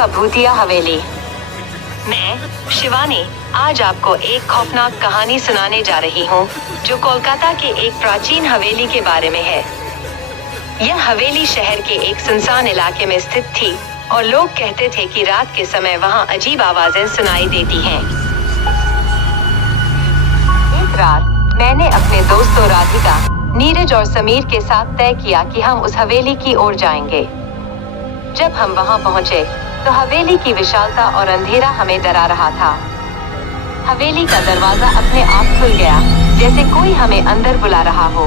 का भूतिया हवेली। मैं शिवानी आज आपको एक खौफनाक कहानी सुनाने जा रही हूँ जो कोलकाता के एक प्राचीन हवेली के बारे में है। यह हवेली शहर के एक सुनसान इलाके में स्थित थी और लोग कहते थे कि रात के समय वहाँ अजीब आवाजें सुनाई देती हैं। एक रात मैंने अपने दोस्तों राधिका, नीरज और समीर के साथ तय किया कि हम उस हवेली की ओर जाएंगे। जब हम वहां पहुंचे तो हवेली की विशालता और अंधेरा हमें डरा रहा था। हवेली का दरवाजा अपने आप खुल गया, जैसे कोई हमें अंदर बुला रहा हो।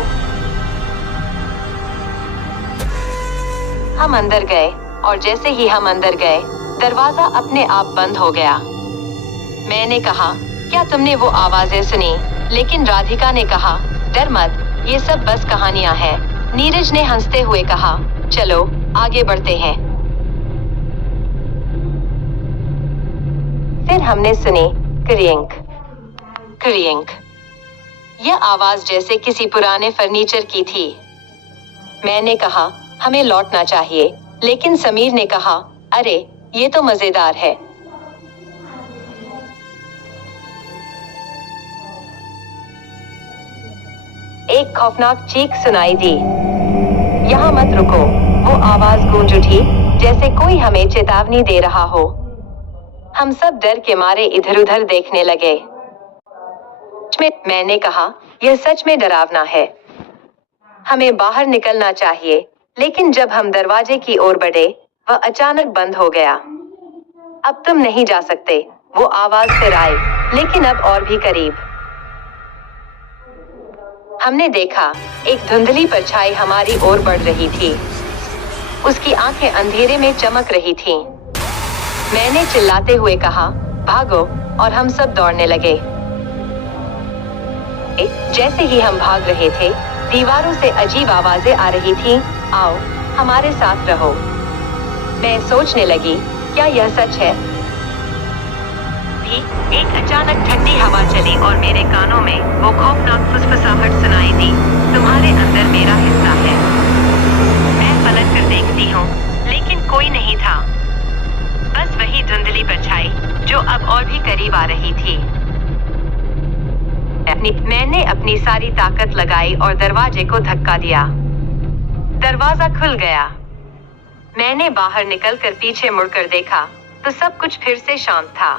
हम अंदर गए और जैसे ही हम अंदर गए, दरवाजा अपने आप बंद हो गया। मैंने कहा, क्या तुमने वो आवाजें सुनी? लेकिन राधिका ने कहा, डर मत, ये सब बस कहानियां हैं। नीरज ने हंसते हुए कहा, चलो आगे बढ़ते हैं। फिर हमने सुनी क्रियंक क्रियंक। यह आवाज जैसे किसी पुराने फर्नीचर की थी। मैंने कहा, हमें लौटना चाहिए, लेकिन समीर ने कहा, अरे ये तो मजेदार है। एक खौफनाक चीख सुनाई दी, यहाँ मत रुको। वो आवाज गूंज उठी जैसे कोई हमें चेतावनी दे रहा हो। हम सब डर के मारे इधर उधर देखने लगे। मैंने कहा, यह सच में डरावना है, हमें बाहर निकलना चाहिए। लेकिन जब हम दरवाजे की ओर बढ़े, वह अचानक बंद हो गया। अब तुम नहीं जा सकते। वो आवाज फिर आई, लेकिन अब और भी करीब। हमने देखा एक धुंधली परछाई हमारी ओर बढ़ रही थी। उसकी आंखें अंधेरे में चमक रही थीं। मैंने चिल्लाते हुए कहा, भागो, और हम सब दौड़ने लगे। जैसे ही हम भाग रहे थे, दीवारों से अजीब आवाजें आ रही थीं, आओ हमारे साथ रहो। मैं सोचने लगी, क्या यह सच है? एक अचानक ठंडी हवा चली और मेरे कानों में वो खौफनाक फुसफुसाहट सुनाई दी, तुम्हारे अंदर मेरा हिस्सा है। मैं पलट कर देखती हूँ, लेकिन कोई नहीं था, बस वही धुंधली परछाई जो अब और भी करीब आ रही थी। मैंने अपनी सारी ताकत लगाई और दरवाजे को धक्का दिया। दरवाजा खुल गया। मैंने बाहर निकलकर पीछे मुड़कर देखा तो सब कुछ फिर से शांत था।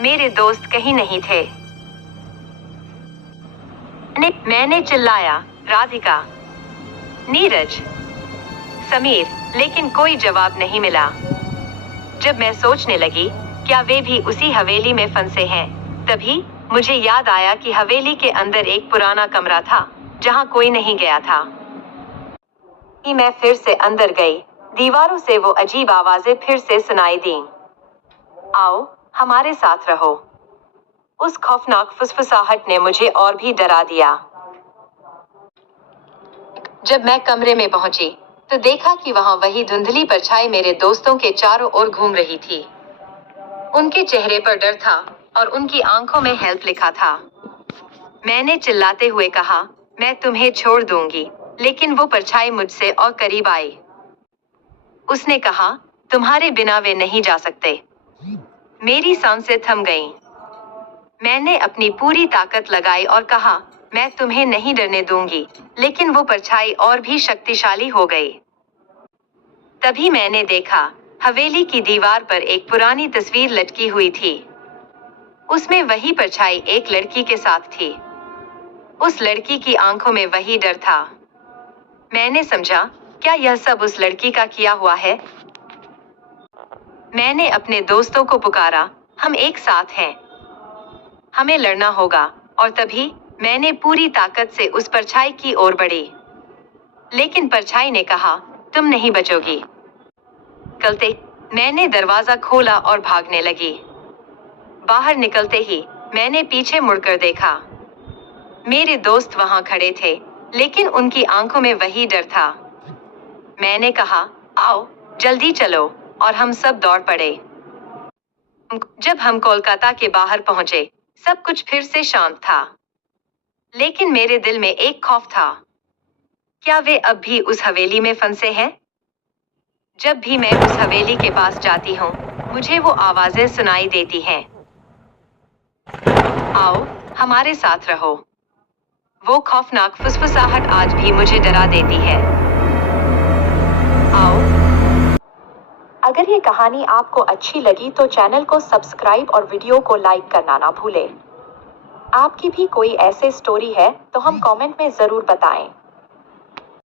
मेरे दोस्त कहीं नहीं थे। मैंने चिल्लाया, राधिका, नीरज, समीर, लेकिन कोई जवाब नहीं मिला। जब मैं सोचने लगी, क्या वे भी उसी हवेली में फंसे हैं, तभी मुझे याद आया कि हवेली के अंदर एक पुराना कमरा था जहां कोई नहीं गया था। मैं फिर से अंदर गई। दीवारों से वो अजीब आवाजें फिर से सुनाई दीं, आओ हमारे साथ रहो। उस खौफनाक फुसफुसाहट ने मुझे और भी डरा दिया। जब मैं कमरे में पहुंची तो देखा कि वहां वही धुंधली परछाई मेरे दोस्तों के चारों ओर घूम रही थी। उनके चेहरे पर डर था और उनकी आंखों में हेल्प लिखा था। मैंने चिल्लाते हुए कहा, मैं तुम्हें छोड़ दूंगी, लेकिन वो परछाई मुझसे और करीब आई। उसने कहा, तुम्हारे बिना वे नहीं जा सकते। मेरी सांसें थम गईं। मैंने अपनी पूरी ताकत लगाई और कहा, मैं तुम्हें नहीं डरने दूंगी, लेकिन वो परछाई और भी शक्तिशाली हो गई। तभी मैंने देखा, हवेली की दीवार पर एक पुरानी तस्वीर लटकी हुई थी। उसमें वही परछाई एक लड़की के साथ थी। उस लड़की की आंखों में वही डर था। मैंने समझा, क्या यह सब उस लड़की का किया हुआ है? मैंने अपने दोस्तों को पुकारा, हम एक साथ हैं, हमें लड़ना होगा। और तभी मैंने पूरी ताकत से उस परछाई की ओर बढ़ी। लेकिन परछाई ने कहा, तुम नहीं बचोगी। निकलते मैंने दरवाजा खोला और भागने लगी। बाहर निकलते ही मैंने पीछे मुड़कर देखा। मेरे दोस्त वहां खड़े थे, लेकिन उनकी आंखों में वही डर था। मैंने कहा, आओ जल्दी चलो, और हम सब दौड़ पड़े। जब हम कोलकाता के बाहर पहुंचे, सब कुछ फिर से शांत था, लेकिन मेरे दिल में एक खौफ था। क्या वे अब भी उस हवेली में फंसे हैं? जब भी मैं उस हवेली के पास जाती हूँ, मुझे वो आवाजें सुनाई देती हैं। आओ, हमारे साथ रहो। वो खौफनाक फुसफुसाहट आज भी मुझे डरा देती है। आओ। अगर ये कहानी आपको अच्छी लगी तो चैनल को सब्सक्राइब और वीडियो को लाइक करना ना भूलें। आपकी भी कोई ऐसे स्टोरी है तो हम कमेंट में जरूर बताएं।